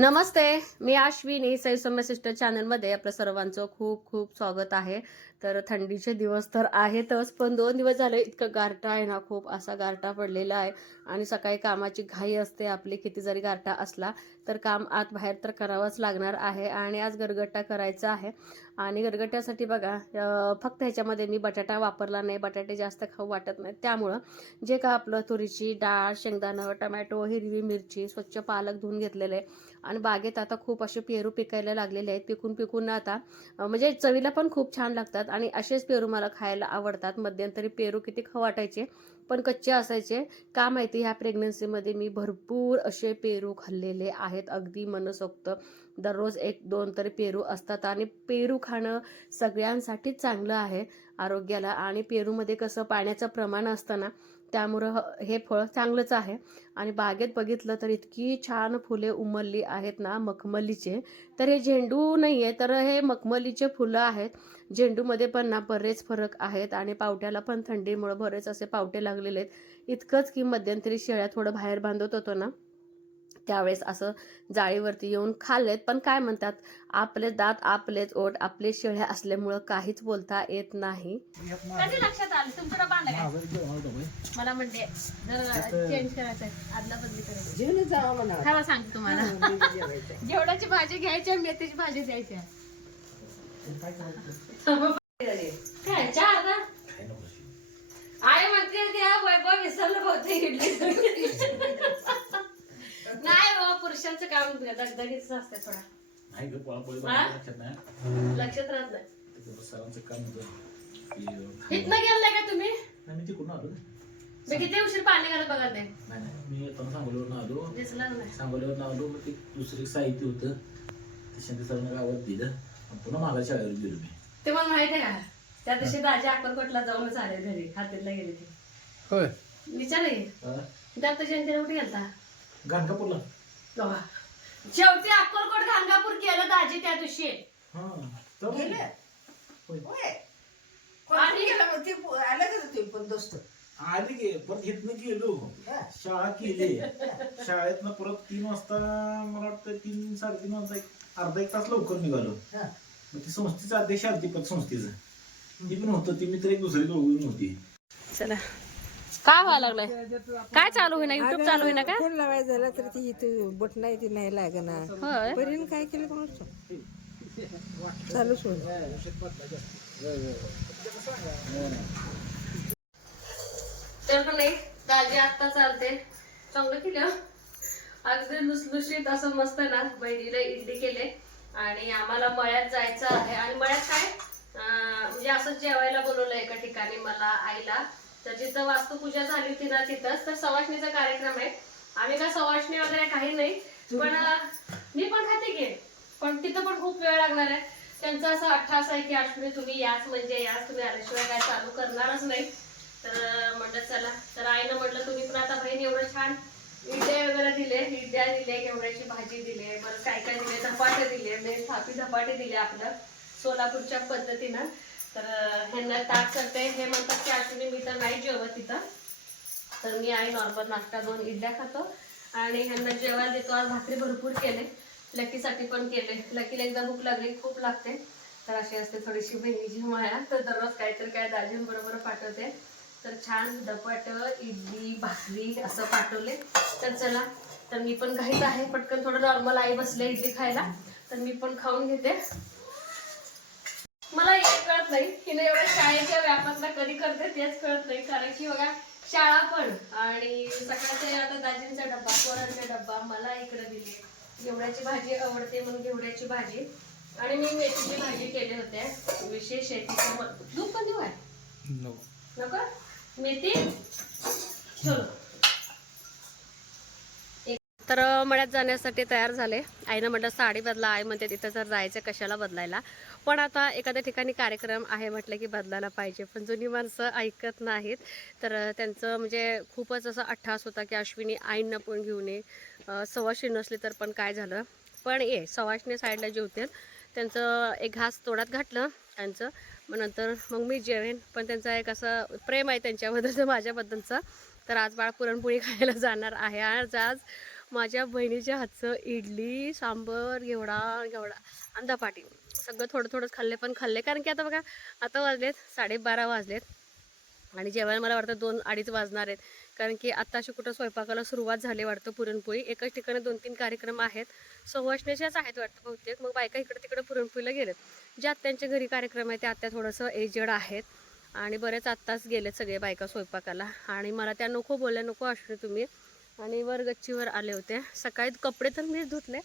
नमस्ते मी आश्विनी सई सौम्य सिस्टर चॅनलमध्ये आपल्या सर्वांचं खूप खूप स्वागत आहे. तर थंडीचे दिवस तर आहेतच पण दोन दिवस झाले इतकं गारटा आहे ना खूप असा गारटा पडलेला आहे. आणि सकाळी कामाची घाई असते आपली किती जरी गारटा असला तर काम आत बाहेर तर करावंच लागणार आहे आणि आज गरगट्टा करायचा आहे. आणि गरगट्ट्यासाठी बघा फक्त ह्याच्यामध्ये मी बटाटा वापरला नाही. बटाटे जास्त खाऊ वाटत नाही त्यामुळं जे का आपलं तुरीची डाळ शेंगदाणं टमॅटो हिरवी मिरची स्वच्छ पालक धुवून घेतलेले आहे. आणि बागेत आता खूप असे पेरू पिकायला लागलेले आहेत. पिकून पिकून आता म्हणजे चवीला पण खूप छान लागतात. आणि असेच पेरू मला खायला आवडतात. मध्यंतरी पेरू किती खाऊ वाटायचे. पण कच्चे असायचे. का माहिती? ह्या प्रेग्नन्सीमध्ये मी भरपूर असे पेरू खाल्लेले आहेत. अगदी मनसोक्त. दररोज एक दोन तरी पेरू असतात आणि पेरू खाणं सगळ्यांसाठीच चांगलं आहे आरोग्याला. आणि पेरूमध्ये कसं पाण्याचं प्रमाण असतं ना त्यामुळं हे फळ चांगलंच आहे. आणि बागेत बघितलं तर इतकी छान फुले उमलली आहेत ना मखमलीचे. तर हे झेंडू नाही आहे तर हे मखमलीचे फुलं आहेत. झेंडूमध्ये पण ना बरेच फरक आहेत आणि पावट्याला पण थंडीमुळं बरेच असे पावटे लागलेले आहेत. इतकंच की मध्यंतरी शेळ्या थोडं बाहेर बांधत होतो ना. त्यावेळेस असं जाळीवरती येऊन खाल्लेत. पण काय म्हणतात आपले दात आपलेच ओठ आपले शेळ्या असल्यामुळं काहीच बोलता येत नाही. कधी लक्षात आलं? तुमचं मला म्हणते चेंज करायचं आदला बदली करायची खरं सांगते तुम्हाला. जेवणाची भाजी घ्यायची मेथीची भाजी द्यायची काय चार ना आई म्हणते वैभव विसरलं बहुतेक इडली. नाही बाबा पुरुषांचं काम दगदगीच असते थोडा. नाही ग पळापळी हा? लक्षात नाही? लक्षात राहत नाही. त्याचं सरांचं काम होतं. की, अं, इथनं गेलाय का तुम्ही? नाही, मी तिकडून आलो. मी किती उशीर पाणी घालत बघा ते नाही नाही मी येताना सांगोलीवरून आलो. दिसलं नाही. सांगोलीवरून आलो मग ते दुसरे साहित्य होतं. ते सरांना गावात दिलं. आणि पुन्हा मागा शाळेवर गेलो मी. ते मला माहीत आहे का? त्या दिवशी दाजी अक्कलकोटला जाऊनच आले घरी खात्याला गेले ते. होय. विचार आहे हा? दत्त जयंतीला कुठे गेलता? गाणगापूरला. शेवटी अक्कलकोट गाणगापूर केलं दाजी त्या दिवशी हा जाऊ गेलं? होय. होय. कोणी गेलं मग ते पो- आलं का तुम्ही पण दोस्त आली गे परत इथनं गेलो हा. शाळा केली शाळेतनं परत तीन वाजता मला वाटतं तीन साडेतीन वाजता एक अर्धा एक तास लवकर निघालो हा. मग ती संस्थेचा अध्यक्ष आलती पत संस्थेचं ती पण होतं ती मित्र एक दुसरी दोघं होती चला काय व्हायला लागलंय? काय चालू होईना? युट्यूब चालू होईना का? फोन लावायचा झाला तर ती इथं बट नाही ती नाही लागणार होय? परीने काय केलं कोणाच चालू सोड. तर का नाही आत्ता चालते. चांगलं केलं. अगदी असं मस्त ना बहिणीला इडली केले. आणि आम्हाला मळ्यात जायचं आहे. आणि मळ्यात काय? अं, म्हणजे असं जेवायला बोलवलं एका ठिकाणी मला आईला. तर जिथं वास्तुपूजा झाली होती ना तिथंच. तर सवाष्णीचा कार्यक्रम आहे. आम्ही काय सवाष्णी वगैरे काही नाही पण मी पण खाते की. पण तिथं पण खूप वेळ लागणार आहे. त्यांचा असा अठ्ठास आहे की अश्विनी तुम्ही याच म्हणजे याच. तुम्ही आल्याशिवाय काय चालू करणारच नाही. तर अं, म्हणलं चला. तर आईनं म्हटलं तुम्ही पण आता बहीण एवढं छान इड्या वगैरे दिले. इड्या दिले घेवड्याची भाजी दिले बरं काय काय दिले? धपाटे दिले. मेन थापी धपाटे दिले आपलं सोलापूरच्या पद्धतीनं. तर ह्यांना ताट करते. हे म्हणतात की अश्विनी मी तर नाही जेवत तिथं तर मी आई नॉर्मल नाश्ता दोन इडल्या खातो. आणि ह्यांना जेवायला देतो. आज भाकरी भरपूर केले. लकीसाठी पण केले. लकीला एकदा भूक लागली खूप लागते. तर अशी असते थोडीशी बहिणीची माया. तर दररोज काहीतरी काय दाजींबरोबर पाठवते. तर छान दपट इडली भाकरी असं पाठवले. तर चला. तर मी पण घाईत आहे. पटकन थोडं नॉर्मल आई बसले इडली खायला. तर मी पण खाऊन घेते. मला कळत नाही. हिने एवढ्या शाळेच्या व्यापातला कधी करते तेच कळत नाही. कारण की बघा शाळा पण. आणि सकाळचे आता दाजींचा डब्बा पोरांचा डब्बा मला इकडे दिले. घेवड्याची भाजी आवडते म्हणून घेवड्याची भाजी. आणि मी मेथीची भाजी केली होते विशेष आहे तिचं दूध पण देऊ आहे? नको. मेथी? चलो तर मळ्यात जाण्यासाठी तयार झाले. आईनं म्हटलं साडी बदला. आई म्हणते तिथं जर जायचं कशाला बदलायला? पण आता एखाद्या ठिकाणी कार्यक्रम आहे म्हटलं की बदलायला पाहिजे. पण जुनी माणसं ऐकत नाहीत. तर त्यांचं म्हणजे खूपच असं अट्ठास होता की अश्विनी आईंना पण घेऊन ये. सवाशी नसले नसली तर पण काय झालं? पण ये सवाशणी साईडला जेवतील. त्यांचं एक घास तोडात घातलं त्यांचं. मग नंतर मग मी जेवेन. पण त्यांचा एक असं प्रेम आहे त्यांच्याबद्दलचं माझ्याबद्दलचं. तर आज बाळ पुरणपोळी खायला जाणार आहे. आज आज माझ्या बहिणीच्या हातचं इडली सांबर घेवडा घेवडा अंदापाटी. सगळं थोडं थोडंच खाल्ले पण खाल्ले. कारण की आता बघा आता वाजलेत साडेबारा वाजलेत. आणि जेवायला मला वाटतं दोन अडीच वाजणार आहेत. कारण की आत्ताशी कुठं स्वयंपाकाला सुरुवात झाली वाटतं पुरणपोळी. एकाच ठिकाणी दोन तीन कार्यक्रम आहेत. सवासण्याच्याच आहेत वाटतं बहुतेक. मग बायका इकडं तिकडं पुरणपोळीला गेलेत. जे आत्यांच्या घरी कार्यक्रम आहे ते आत्या थोडंसं एजेड आहेत. आणि बरेच आत्ताच गेलेत सगळे बायका स्वयंपाकाला. आणि मला त्या नको बोलल्या नको असणे तुम्ही. आणि वर गच्चीवर आले होते. सकाळी कपडे तर मीच धुतले.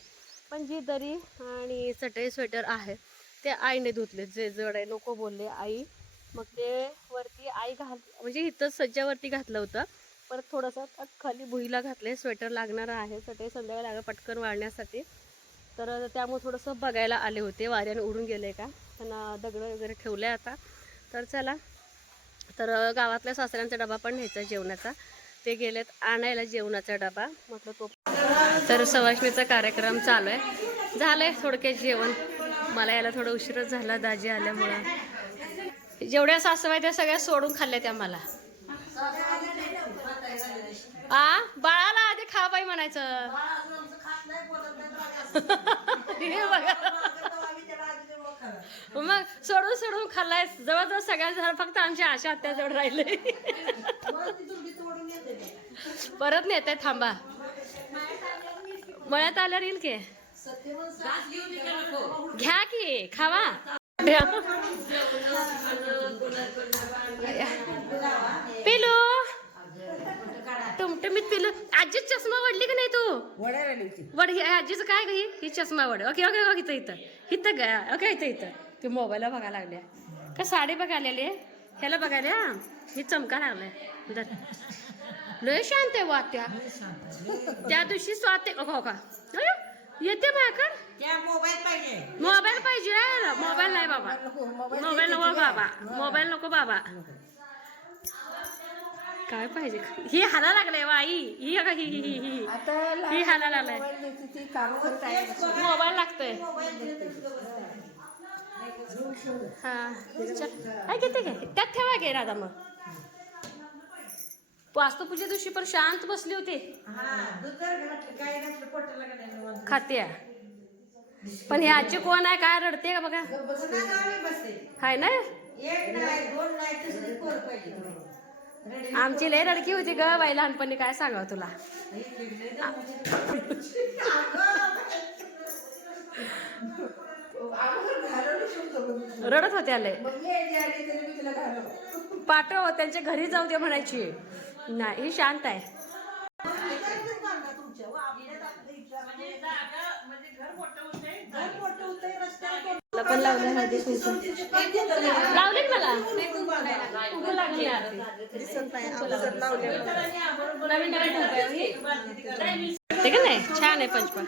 पण जी दरी आणि चटई स्वेटर आहे ते आईने धुतले. जे जड आहे नको बोलले आई. मग ते वरती आई घाल म्हणजे इथं सज्जावरती घातलं होतं. परत थोडंसं खाली भुईला घातले. स्वेटर लागणार आहे. चटई संध्याकाळ लागलं पटकन वाळण्यासाठी. तर त्यामुळे थोडंसं बघायला आले होते. वाऱ्याने उडून गेले का? त्यांना दगडं वगैरे ठेवले आता. तर चला. तर गावातल्या सासऱ्यांचा डबा पण न्यायचा जेवणाचा. ते गेलेत आणायला जेवणाचा डबा. म्हटलं तो तर सवाष्णीचा कार्यक्रम चालू आहे. झालंय थोडक्यात जेवण. मला यायला थोडं उशीरच झाला दाजी आल्यामुळं. जेवढ्या सासूबाई त्या सगळ्या सोडून खाल्ल्या त्या मला. आ? बाळाला आधी खा बाई म्हणायचं. हे बघा. मग सोडून सोडून खाल्लाय जवळजवळ सगळ्या जण फक्त आमच्या आशा आत्याजवळ राहिले. परत नेते थांबा. मळ्यात आल्यावर येईल की? घ्या की खावा. पिलू. टमटमीत पिलू. आजी चष्मा वडली का नाही तू? वड आजीचं काय ही? ही चष्मा वड ओके ओके ओके इथं इथं. इथं ग. ओके इथं इथं. ते मोबाईलला बघायला लागल्या. का साडी बघायला ह्याला बघायला? हा? ही चमका लागलाय. लय शांत आहे वा त्या. दिवशी स्वाते हो का? अयो, येते माझ्याकडे मोबाईल पाहिजे. मोबाईल पाहिजे. मोबाईल नाही बाबा. मोबाईल नको बाबा. मोबाईल नको बाबा. काय पाहिजे? ही हाला लागले आई. ही का ही ही ही ही. आता ही हाला लागलाय. मोबाईल लागतोय. हा. चल. काय किती काय त्यात ठेवा गे राधा मग. वास्तुपूजे दिवशी पण शांत बसली होती. खात्या. पण हे आजी कोण आहे? काय रडते का बघा? हाय ना? आमची लय रडकी होती ग बाई लहानपणी काय सांगावं तुला? रडत होत्या लय. पाठव त्यांच्या घरी जाऊ दे म्हणायची. नाही ही शांत आहे. पण लावलं हळदी कुंकू. लावले मला? कुंकू लागली आरती. नवीन नवीन कुंकू आहे ही. ते का नाही? छान आहे पंचपा.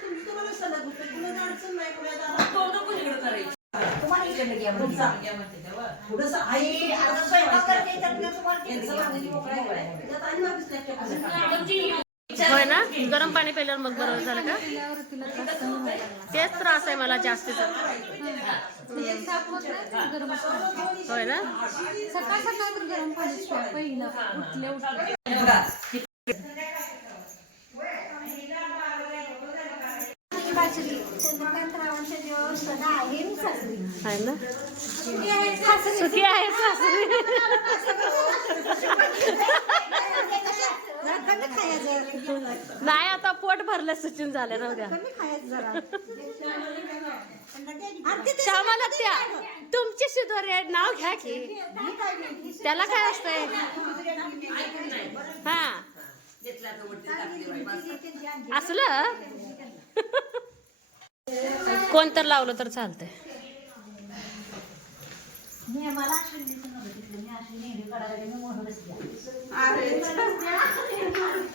होय ना? गरम पाणी प्यायल्यावर मग बरोबर झालं का? तेच त्रास आहे मला जास्तीचा. होय ना? सकाळ सकाळ गरम पाणी आहे ना? सुखी आहे सासरी. नाही आता पोट भरलं सचिन झालं राहू द्या. श्यामाला त्या तुमची सिधोरे नाव घ्या की. त्याला काय असतंय? हा. असलं? कोण तर लावलं तर चालतंय.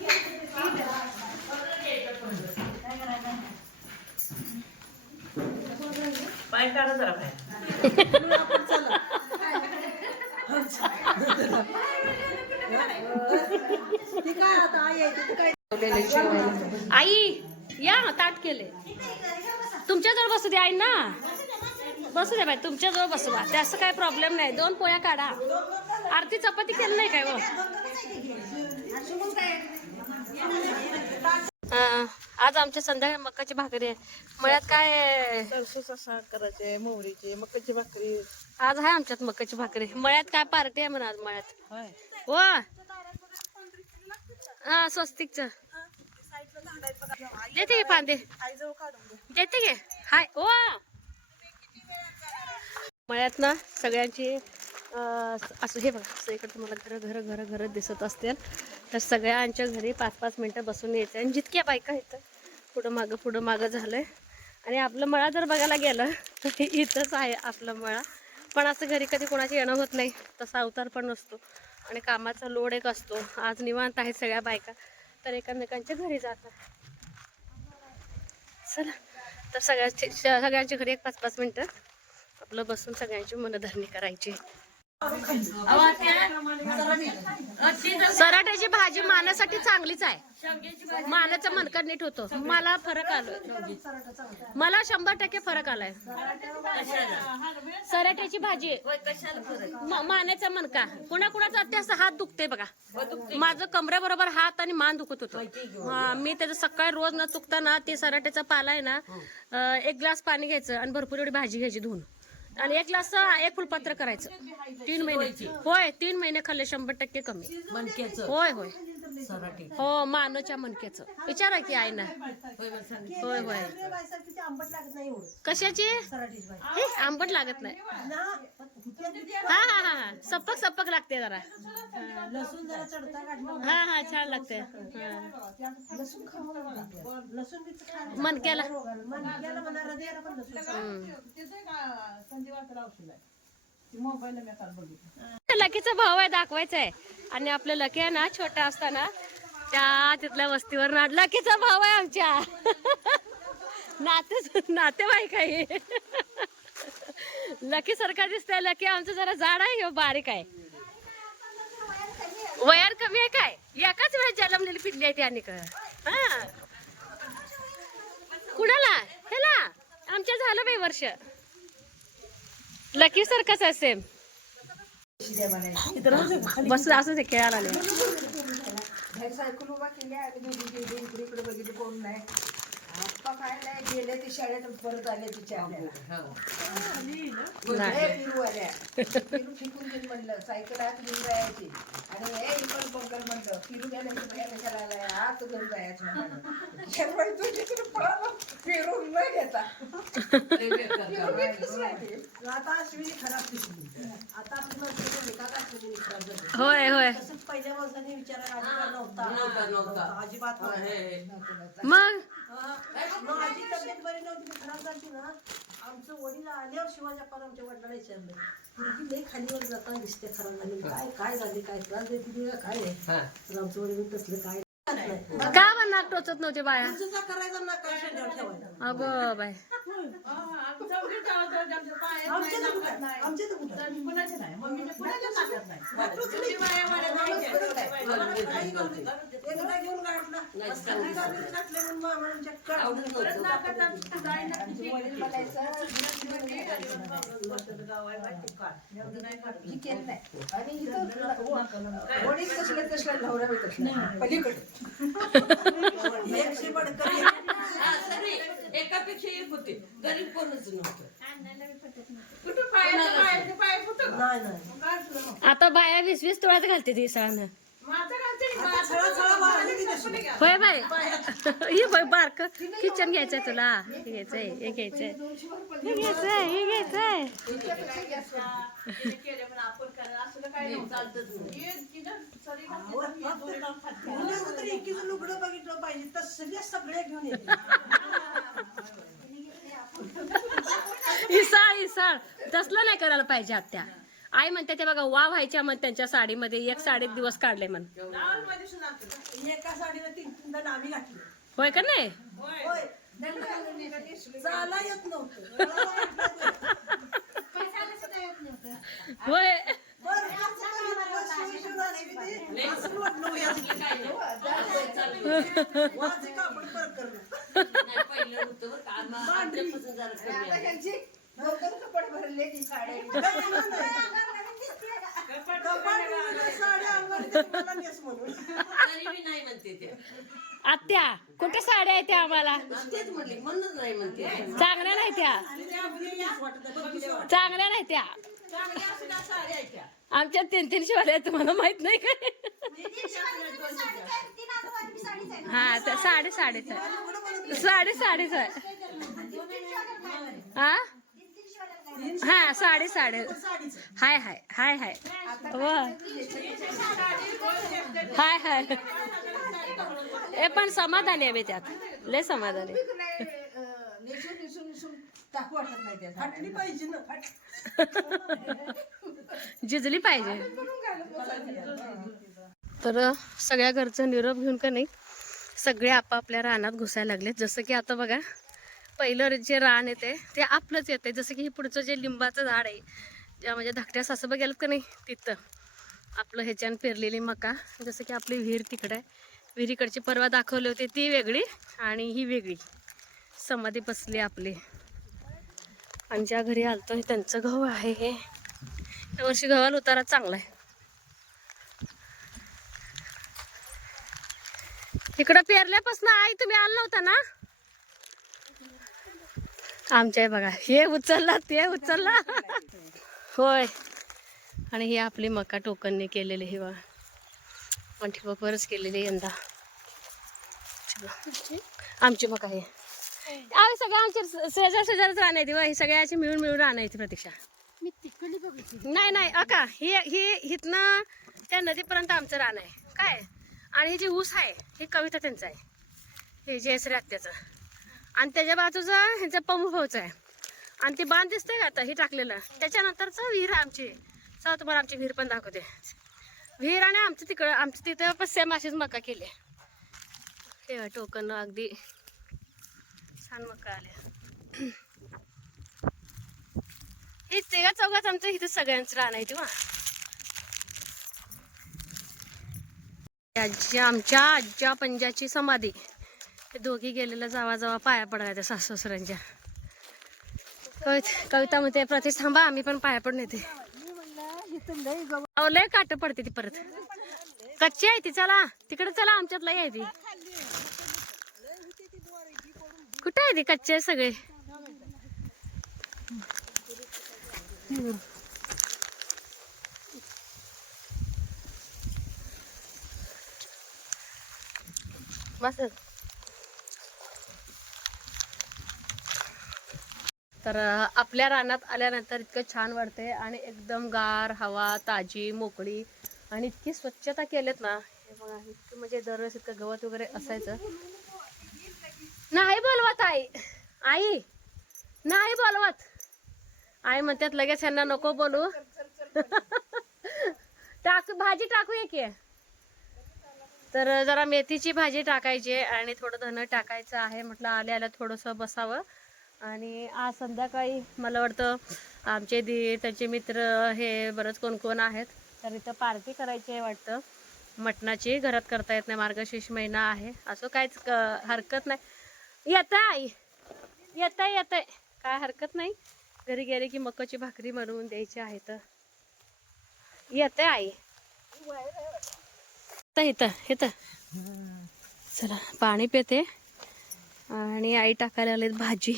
काढा जरा बाहेर. आई या ताट केले. तुमच्याजवळ बसू दे आई ना. बसू दे बाई तुमच्याजवळ बसवा ते असं काय प्रॉब्लेम नाही. दोन पोया काढा. आरती चपाती केली नाही काय व? आज आमच्या संध्याकाळी मक्काची भाकरी आहे. मळ्यात काय साग करायचे मोहरीचे मकाची भाकरी. आज आहे आमच्यात मक्काची भाकरी. मळ्यात काय पार्टी आहे म्हणा आज मळ्यात हो. हा स्वस्तिकच. देते घे फांदे. देते घे. हाय. ओ मळ्यात ना सगळ्यांची असं हे बघा असं इकडे तुम्हाला घरं घरं घरं घरं दिसत असतील. तर सगळ्यांच्या घरी पाच पाच मिनटं बसून यायचं आणि जितक्या बायका इथं पुढं मागं पुढं मागं झालं आहे आणि आपलं मळा जर बघायला गेलं तर इथंच आहे आपलं मळा. पण असं घरी कधी कोणाची येणं होत नाही तसा अवतार पण नसतो. आणि कामाचा लोड एक असतो. आज निवांत आहेत सगळ्या बायका. तर एकमेकांच्या घरी जातात चला. तर सगळ्यांची सगळ्यांच्या घरी एक पाच पाच मिनटं आपलं बसून सगळ्यांची मनधरणी करायची. सराट्याची भाजी मानासाठी चांगलीच आहे. मानाचं मनकर नीट होतो. मला फरक आलोय. मला शंभर टक्के फरक आलाय. सराट्याची भाजी म- मानेचा मनका कुणा कुणाचा ते हात दुखते बघा. माझं कमऱ्याबरोबर हात आणि मान दुखत होतो. मी त्याचं सकाळी रोज न चुकताना ते सराट्याचा पाला आहे ना एक ग्लास पाणी घ्यायचं आणि भरपूर एवढी भाजी घ्यायची धुवून. आणि एक ग्लास एक फुलपत्र करायचं. तीन महिने. होय तीन महिने खाल्ले शंभर टक्के कमी. होय होय. हो मानच्या मनक्याचं विचारा की आहे ना होय होय. कशाची? हे आंबट लागत नाही. हा हा हा हा. सपक सपक लागते जरा. लसूण जरा चढता काढलं हा हा छान लागते. हा. लसूण खाऊ लसूण बीच खायला मनक्याला मनक्याला म्हणा हृदयाला पण लसूण हम्म. संजीवाचं औषध आहे मोबाईलला मी काल बघितलं. लकीचा भाव आहे दाखवायचा आहे. आणि आपलं लकी आहे ना छोटा असताना त्या तिथल्या वस्तीवर ना लकीचा भाव आहे आमच्या. नाते नातेवाईक आहे लकी सारखा दिसतंय लकी आमचं जरा जाड आहे बारीक आहे. वयार कमी आहे काय? एकाच वेळेस जन्मलेली पिल्ली आहे ती आणि का हा. कुणाला? ह्याला. आमच्या झालं बाई वर्ष. लकी सारखाच आहे सेम बस असंच खेळायला आले सायकल उभा केली आणि इकडे बघितलं कोण नाही. नाही गेले ते शाळेत परत आले तिच्या फिरू आल्या फिरू फिकून गेली म्हणलं सायकल आत घेऊन जायची. आणि हे इकडं बंकर म्हणलं फिरू गेलं की बाहेर कशाला आलाय? आत घेऊन जायचं म्हणलं. त्यामुळे तू तिकडे पळाला फिरून न घेता. फिरून घेतलीच नाही ती. आता अश्विनी खराब आता अश्विनी झाली. होय होय. तसंच पहिल्या माणसाने विचारायला अधिकार नव्हता. अजिबात नव्हता. मग? हा. मग आजी तब्येत बरी नव्हती ती खराब झाली ना. आमचं वडील आल्यावर शिवाजी आपण आमच्या वडिलांना विचारलं मुलगी लई खालीवर जाताना दिसते खराब झाली. काय काय झाले काय त्रास देते का काय आहे? तर आमचं वडील तसलं काय नाही. का म्हणणार टोचत नव्हते बाया? तुझा करायचा ना काय शेंड्यावर ठेवायचा अगो बाय आमच्या तर कुठं? तर कुठं? ही नाही. एकापेक्षा एक होते गरीब कोणच नव्हतं आता बाया वीस वीस तोळ्यात घालते ती ना होय बाय ही बाय बारक किचन घ्यायचंय तुला. हे घ्यायचंय हे घ्यायचंय. हे घ्यायचंय हे घ्यायचंय. लुगडं बघितलं पाहिजे तसले सगळे घेऊन येते इसाळ इसाळ. तसलं नाही करायला पाहिजे आत्या. आई म्हणते ते बघा वा व्हायच्या मग त्यांच्या साडीमध्ये. एक साडे एक दिवस काढले म्हण. एका साडीला तीन तीनदा नावी घातली. होय का नाही? होय. चाला येत नव्हतं. होय. कापड परत करणं. का कपड भरले ती साड्या साड्या नेस म्हणून. तरी नाही म्हणते ते. आत्या कुठे साड्या आहेत त्या आम्हाला? तेच म्हणले म्हणूनच नाही म्हणते. चांगल्या नाही त्या. चांगल्या नाही त्या. चांगल्या असल्या साड्या आहेत त्या. आमच्या तीन तीन शिवाल्या आहेत तुम्हाला माहीत नाही काय हा त्या साडे साडेच आहे साडे साडेच आहे हा? हा साडे साडे हाय हाय हाय हाय. व. हाय हाय. ए पण समाधानी आहे मी त्यात. लय समाधानी फाटली पाहिजे. तर सगळ्या घरचं निरोप घेऊन का नाही सगळे आपापल्या रानात घुसायला लागलेत. जसं की आता बघा पहिलं जे रान येते ते आपलंच येते. जसं की हे पुढचं जे लिंबाचं झाड आहे ज्या म्हणजे धाकट्या सासूबा गेलं का नाही तिथं. आपलं ह्याच्यानं पेरलेली मका. जसं की आपली विहीर तिकडं आहे. विहिरीकडची परवा दाखवली होती ती वेगळी आणि ही वेगळी. समाधी बसली आपली. आणि ज्या घरी आलतो त्यांचं गहू आहे हे. यावर्षी गव्हाला उतारा चांगला आहे. इकडं पेरल्यापासून आई तुम्ही आला होता ना? आमच्या बघा हे उचलला ते उचलला. होय. आणि ही आपली मका टोकनने केलेली ही बघा. ठिबकवरच केलेली यंदा. आमची मका हे. सगळ्या आमच्या शेजार शेजारच राहण्याची ही सगळ्याची मिळून मिळून राहण्याची प्रतीक्षा. नाही नाही अका ही ही हिथनं त्या नदीपर्यंत आमचं रान आहे. काय? आणि हे जे ऊस आहे हे कविता त्यांचं आहे. हे जयश्री आत्याचं आणि त्याच्या बाजूचा ह्यांचं पमू आहे. आणि ते बांध दिसतंय का आता हे टाकलेलं. त्याच्यानंतरचं विहीर आहे. आमची चला तुम्हाला आमची विहीर पण दाखवते. विहीर आणि आमचं तिकडं आमचं तिथं पण सेम अशीच मका केली हे टोकन अगदी छान मका आल्या हे तेव्हा चौघात आमचं इथं सगळ्यांचं राहणं आहे तेव्हा. आजी आमच्या आज्या पंजाची समाधी. ते दोघी गेलेलं जावा जावा पाया पडायच्या त्या सासू सासऱ्यांच्या कविता म्हणते प्रति थांबा आम्ही पण पाया पडून येते. अहो, लय काट पडते ती परत. कच्ची आहे ती चला. तिकडे चला आमच्यात लय आहे ती. कुठे आहे ती कच्चे आहे सगळे? मस्त तर आपल्या रानात आल्यानंतर इतकं छान वाटते आणि एकदम गार हवा ताजी मोकळी आणि इतकी स्वच्छता केलेत ना हे बघा इतकं म्हणजे दरवेळेस इतकं गवत वगैरे असायचं. नाही बोलवत आई. आई नाही बोलवत. आई म्हणतात लगेच यांना नको बोलू. टाकू भाजी टाकूया की तर जरा मेथीची भाजी टाकायची आणि थोडं धनं टाकायचं आहे. म्हटलं आल्या आल्या थोडंसं बसावं. आणि आज संध्याकाळी मला वाटतं आमचे दी त्याचे मित्र हे बरंच कोण कोण आहेत. तर इथं पार्टी करायची आहे वाटतं. मटणाची घरात करता येत नाही. मार्गशीर्ष महिना आहे. असं काहीच क- हरकत नाही. येत आई येत आहे येत आहे काय हरकत नाही. घरी गेले की मकाची भाकरी बनवून द्यायची आहे तर. येते आई. इथं इथं इथं चला पाणी पिते. आणि आई टाकायला आलेत भाजी.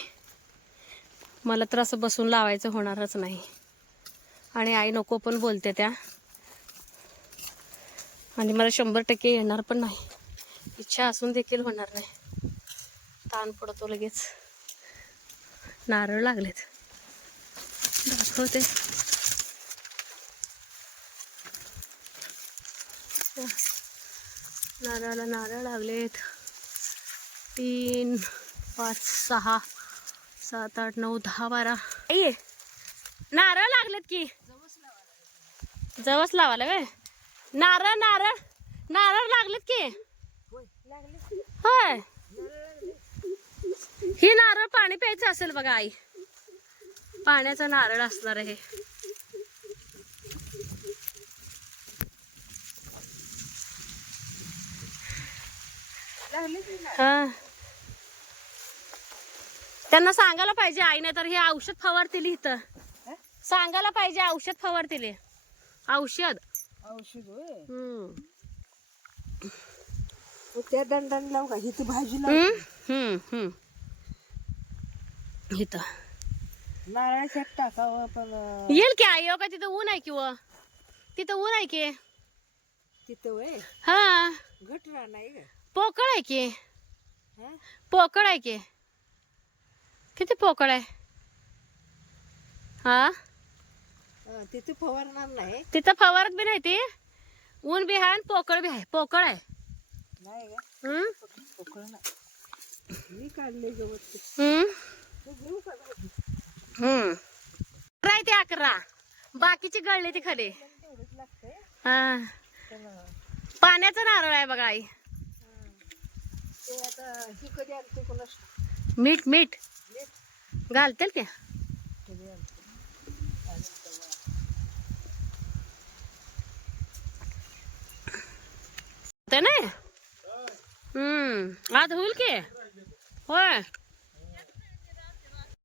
मला तर असं बसून लावायचं होणारच नाही. आणि आई नको पण बोलते त्या. आणि मला शंभर टक्के येणार पण नाही. इच्छा असून देखील होणार नाही. ताण पडतो लगेच. नारळ लागलेत. दाखवते. नारळाला नारळ लागलेत. तीन पाच सहा. सात आठ नऊ दहा बारा. ये नारळ लागलेत की. जवस लावायला वे नारळ नारळ नारळ लागलेत की. होय. ही नारळ पाणी प्यायचं असेल बघा आई. पाण्याचा नारळ असणार आहे हा. त्यांना सांगायला पाहिजे आईने तर हे औषध फवारतील इथं. सांगायला पाहिजे औषध फवारतील. औषध. औषध हम्म. त्या दंडाने लावू का? इथे भाजी लाव? हम्म हम्म हम्म. इथं. नारळाच्या टाकावं पण येईल की आई हो का? तिथं ऊन आहे की व? तिथं ऊन आहे की? तिथं वय हा. घट नाही ग पोकळ आहे की? पोकळ आहे की? किती पोकळ आहे? हा? तिथे फवारणार नाही. तिथं फवारत बी नाही ती. ऊन बी आहे आणि पोकळ बी आहे. पोकळ आहे. अकरा ते अकरा. बाकीची गळली ती खरी. हा. पाण्याचा नारळ आहे बघा आई. मीठ मीठ. घालतील की? ते नाही? हम्म. आज होईल की? होय.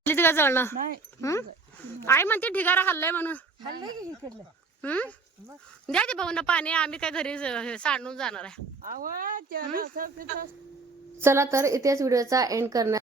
का जळणं हम्म? आई म्हणते ढिगारा हल्लाय म्हणून. खाल्लं की इकडलं. हम्म? द्या ते भाऊना पाणी आम्ही काय घरी सांडून जाणार आहे. चला तर इथेच व्हिडिओचा एंड करण्यात